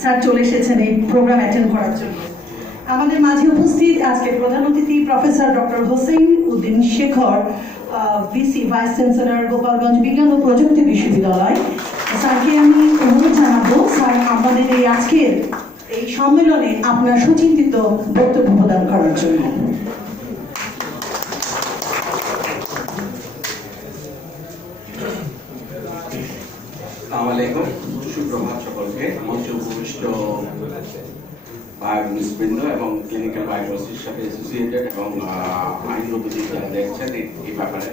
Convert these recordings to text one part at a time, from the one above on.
Sir চলে এসেছেন এই প্রোগ্রাম অ্যাটেন্ড করার জন্য। আমাদের মাঝে উপস্থিত আজকের প্রধান অতিথি professor doctor Hossain Uddin Shekhar VC vice chancellor Gopalganj বিজ্ঞান ও প্রযুক্তি বিশ্ববিদ্যালয়। স্যারকে আমি অনুরোধ জানাব, স্যার, আমাদের এই আজকের এই সম্মেলনে আপনার সুচিন্তিত বক্তব্য প্রদান করার জন্য। আসসালামু আলাইকুম। সুপ্রভাত সকলকে। মঞ্চে উপবিষ্ট বায়োমিসবৃন্দ এবং ক্লিনিক্যাল বায়োলজির সাথে অ্যাসোসিয়েটেড এবং আহ, আইনগতবিদ যারা দেখছেন এই- ব্যাপারে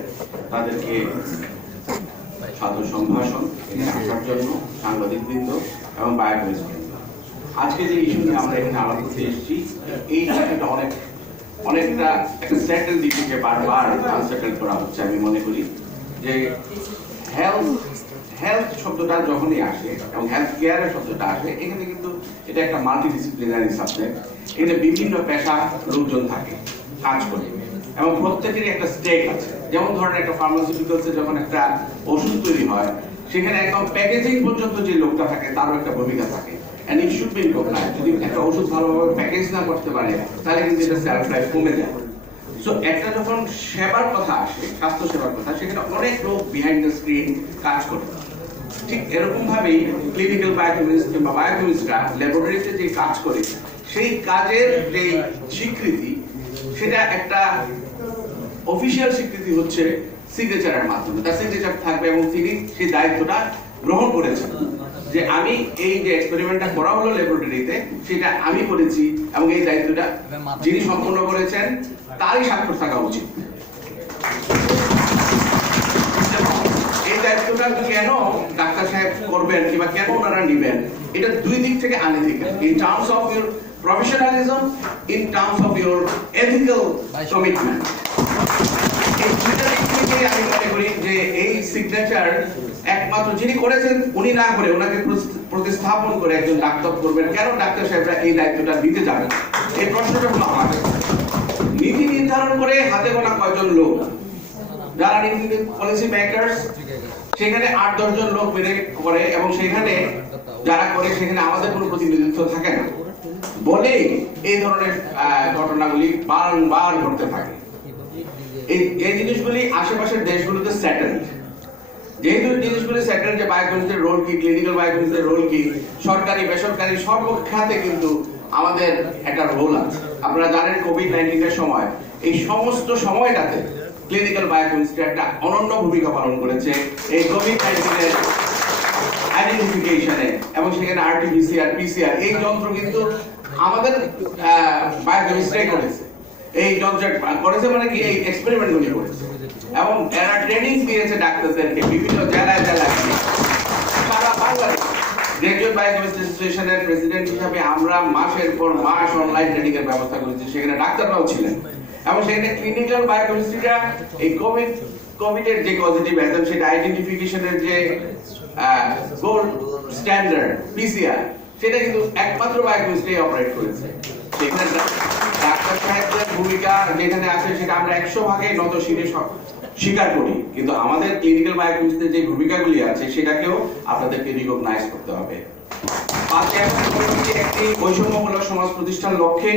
তাদেরকে সাদর সম্ভাষণ এখানে আসার জন্য সাংবাদিকবৃন্দ এবং বায়োমিসবৃন্দ আজকে যে ইস্যু নিয়ে আমরা এখানে আলাপ করতে এসেছি এই ইস্যুটা অনেক অনেকটা একটা সেটেল দিকে বারবার আনসেটেল করা হচ্ছে আমি মনে করি যে হেলথ হেলথ শব্দটা যখনই আসে এবং হেলথ কেয়ারের শব্দটা আসে, এখানে কিন্তু এটা একটা মাল্টি ডিসিপ্লিনারি সাবজেক্ট এখানে বিভিন্ন পেশা লোকজন থাকে, কাজ করে। এবং প্রত্যেকেরই একটা স্টেক আছে। যেমন ধরেন একটা ফার্মাসিউটিক্যালসে যখন একটা ওষুধ তৈরি হয়, সেখানে একদম প্যাকেজিং পর্যন্ত যে লোকটা থাকে, তারও একটা ভূমিকা থাকে। And it should be recognise যদি একটা ওষুধ ভালোভাবে প্যাকেজ না করতে পারে, তাহলে কিন্তু এটা সেলফ লাইফ কমে যায়। সো একটা যখন সেবার কথা আসে, স্বাস্থ্য সেবার কথা, সেখানে অনেক লোক বিহাইন্ড দ্য স্ক্রিন কাজ করে। ঠিক এরকম ভাবেই ক্লিনিক্যাল বায়োকেমিস্ট কিংবা বায়োকেমিস্টরা ল্যাবরেটরিতে যে কাজ করে, সেই কাজের যে স্বীকৃতি, সেটা একটা অফিসিয়াল স্বীকৃতি হচ্ছে সিগনেচারের মাধ্যমে। তার সিগনেচার থাকবে এবং তিনি সেই দায়িত্বটা গ্রহণ করেছেন যে আমি এই যে এক্সপেরিমেন্টটা করা হলো ল্যাবরেটরিতে সেটা আমি করেছি এবং এই দায়িত্বটা যিনি সম্পন্ন করেছেন, তারই স্বাক্ষর থাকা উচিত। এই দায়িত্বটা কেন করবেন কিংবা কেন ওনারা নিবেন, এটা দুই দিক থেকে unethical in terms of your professionalism in terms of your ethical commitment মনে যে এই সিগনেচার একমাত্র যিনি করেছেন, উনি না করে ওনাকে প্রতিস্থাপন করে একজন ডাক্তার করবেন। কেন ডাক্তার সাহেবরা এই দায়িত্বটা দিতে যাবেন? এই প্রশ্নটা হলো নীতি নির্ধারণ করে হাতে গোনা কয়জন লোক? যারা নীতি পলিসি মেকার্স সেখানে আট দশজন লোক বেড়ে করে এবং সেখানে যারা করে, সেখানে আমাদের কোনো প্রতিনিধিত্ব থাকে না। বলেই এই ধরনের ঘটনাগুলি বারংবার ঘটতে থাকে। এই জিনিসগুলি আশেপাশের দেশগুলোতে সেটেলড যেহেতু জিনিসগুলি সেটেলড যে বায়োকেমিস্টের রোল কি ক্লিনিক্যাল বায়োকেমিস্টের রোল কি, সরকারি, বেসরকারি সর্ব খাতে কিন্তু আমাদের একটা রোল আছে। আপনারা জানেন কোভিড নাইন্টিনের সময়, এই সমস্ত সময়টাতে ক্লিনিক্যাল বায়োকেমিস্ট্রি একটা অনন্য ভূমিকা পালন করেছে এই কোভিড নাইন্টিনের আইডেন্টিফিকেশনে এবং সেখানে আরটিপিসিআর পিসিআর এই যন্ত্র কিন্তু আমাদের বায়োকেমিস্ট্রি করেছে। এই যন্ত্র করেছে মানে কি? এই এক্সপেরিমেন্ট গুলি করেছে। এবং এরা ট্রেনিং দিয়েছে ডাক্তারদেরকে, বিভিন্ন জেলায় জেলায়, সারা বাংলাদেশ অ্যাসোসিয়েশনের প্রেসিডেন্ট হিসাবে আমরা মাসের পর মাস অনলাইন ট্রেনিং এর ব্যবস্থা করেছি। সেখানে ডাক্তাররাও ছিলেন। এবং সেখানে ক্লিনিক্যাল বায়োকেমিস্ট্রিটা এই কোভিড কোভিডের যে পজিটিভ অ্যাজম সেটা আইডেন্টিফিকেশনের যে গোল্ড স্ট্যান্ডার্ড পিসিআর সেটা কিন্তু একমাত্র বায়োকেমিস্ট্রি অপারেট করেছে। সেখানে ডাক্তার সাহেবদের ভূমিকা যেখানে আছে, সেটা আমরা একশো ভাগে নত শিরে স্বীকার করি। কিন্তু আমাদের ক্লিনিক্যাল বায়োকেমিস্ট্রির যে ভূমিকাগুলি আছে, সেটাকেও আপনাদেরকে রিকগনাইজ করতে হবে। বৈষম্যমূলক সমাজ লক্ষ্যে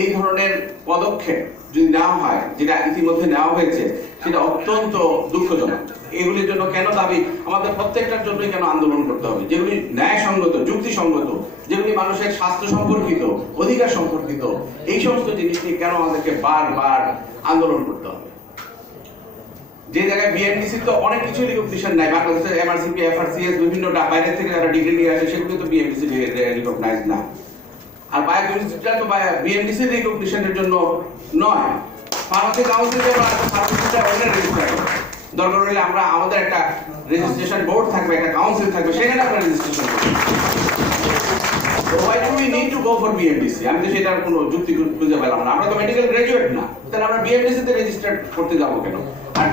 এই ধরনের পদক্ষেপ যদি নেওয়া হয়, যেটা ইতিমধ্যে নেওয়া হয়েছে, সেটা অত্যন্ত দুঃখজনক। এগুলির জন্য কেন দাবি? আমাদের প্রত্যেকটার জন্যই কেন আন্দোলন করতে হবে? যেগুলি ন্যায়সঙ্গত, যুক্তিসঙ্গত, যেগুলি মানুষের স্বাস্থ্য সম্পর্কিত, অধিকার সম্পর্কিত, এই সমস্ত জিনিস নিয়ে কেন আমাদেরকে বারবার আন্দোলন করতে হবে? যে জায়গায় বিএমডিসি তো অনেক কিছু রিকগনিশন নাই। বাংলাদেশের এমআরসিপি এফআরসিএস বিভিন্ন বাইরে থেকে যারা ডিগ্রি নিয়ে আসে, সেগুলো তো বিএমডিসি রিকগনাইজ না। আর বায়োকেমিস্ট্রিটা তো বিএমডিসি রিকগনিশনের জন্য নয়। ফার্মাসি কাউন্সিল আছে ফার্মাসিটা ওখানে রেজিস্টার দরকার হলে আমরা আমাদের একটা রেজিস্ট্রেশন বোর্ড থাকবে, একটা কাউন্সিল থাকবে, সেখানে আমরা রেজিস্ট্রেশন করব। করতে যাব কেন? আর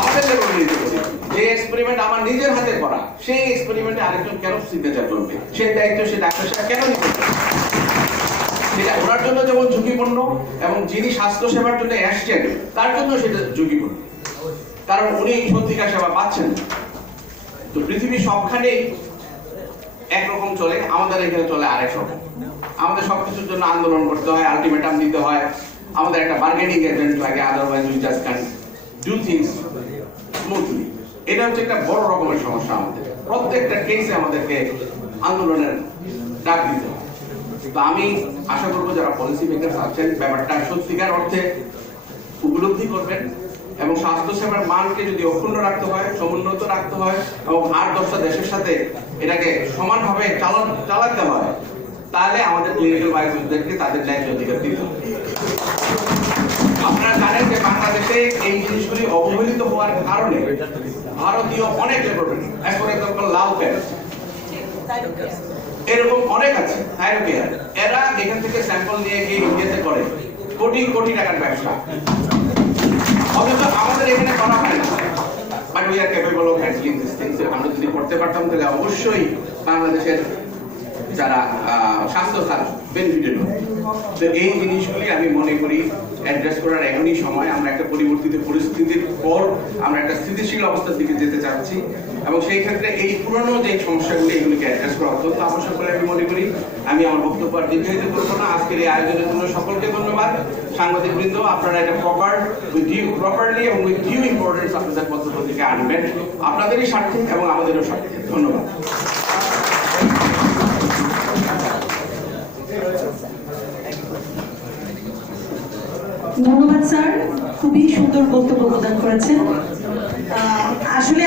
আমাদের করি যে এক্সপেরিমেন্ট আমার নিজের হাতে করা, সেই এক্সপেরিমেন্টে আরেকজন কেন সিগনেচার করবে? সেই দায়িত্ব সে ডাক্তার সাহেব কেন নিতে সেটা ওনার জন্য যেমন ঝুঁকিপূর্ণ এবং যিনি স্বাস্থ্য সেবার জন্য আসছেন তার জন্য সেটা ঝুঁকিপূর্ণ। কারণ উনি সত্যিকার সেবা পাচ্ছেন। তো পৃথিবীর সবখানেই একরকম চলে, আমাদের এখানে চলে আরেক রকম আমাদের সবকিছুর জন্য আন্দোলন করতে হয় আলটিমেটাম দিতে হয়। আমাদের একটা বার্গেনিং এজেন্ট লাগে otherwise we just can do things smoothly এটা হচ্ছে একটা বড় রকমের সমস্যা আমাদের। প্রত্যেকটা কেসে আমাদেরকে আন্দোলনের ডাক দিতে হয়। তো আমি আশা করব যারা পলিসি মেকার আছেন, ব্যাপারটা সত্যিকার অর্থে উপলব্ধি করবেন। এবং স্বাস্থ্য সেবার মানকে যদি অক্ষুণ্ণ রাখতে হয়, সমুন্নত রাখতে হয় এবং আট দশটা দেশের সাথে এটাকে সমানভাবে চালান চালাতে হয়, তাহলে আমাদের ক্লিনিক্যাল বায়োলজিদেরকে তাদের ন্যায্য অধিকার দিতে হবে আপনারা জানেন যে বাংলাদেশে এই জিনিসগুলি অবহেলিত হওয়ার কারণে ভারতীয় অনেক লেবরেটরি ফর লাল এরকম অনেক আছে থাইরোকেয়ার এরা এখান থেকে স্যাম্পল নিয়ে গিয়ে ইন্ডিয়াতে করে, কোটি কোটি টাকার ব্যবসা। আমাদের এখানে করা হয় না। But we are capable of handling this things আমরা যদি করতে পারতাম, তাহলে অবশ্যই বাংলাদেশের যারা স্বাস্থ্য খাত বেনিফিটেড হবে তো এই জিনিসগুলি আমি মনে করি অ্যাড্রেস করার এখনই সময়। আমরা একটা পরিবর্তিত পরিস্থিতির পর আমরা একটা স্থিতিশীল অবস্থার দিকে যেতে চাচ্ছি। এবং সেই ক্ষেত্রে এই পুরনো যে সমস্যাগুলি, এগুলিকে অ্যাড্রেস করা অত্যন্ত আবশ্যক বলে আমি মনে করি। আমি আমার বক্তব্য আর দীর্ঘায়িত করব না। আজকের এই আয়োজনের জন্য সকলকে ধন্যবাদ। সাংবাদিক বৃন্দ আপনারা এটা প্রপার উইথ ডিউ প্রপারলি এবং উইথ ডিউ ইম্পর্টেন্স আপনাদের পত্রপত্রিকা আনবেন। আপনাদেরই স্বার্থে এবং আমাদেরও স্বার্থে। ধন্যবাদ। খুবই সুন্দর বক্তব্য প্রদান করেছেন। আসলে